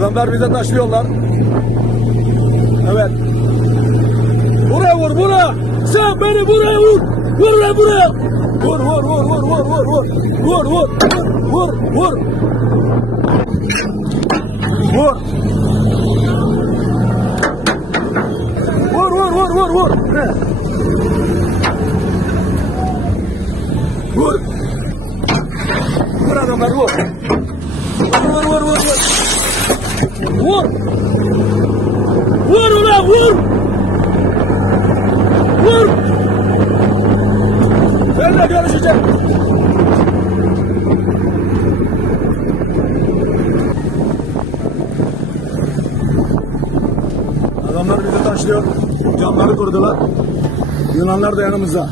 Adamlar bize taşlıyorlar. Evet. Buraya vur buraya. Sen beni buraya vur. Vur lan buraya. Vur vur vur vur vur vur vur. Vur vur vur vur vur. Vur. Vur vur vur vur vur. Vur. Adamlar. Vur Vur. Vur ulan vur. Vur. Seninle görüşeceğim. Adamlar bizi taşlıyor. Camları kurdular. Yunanlar da yanımızda.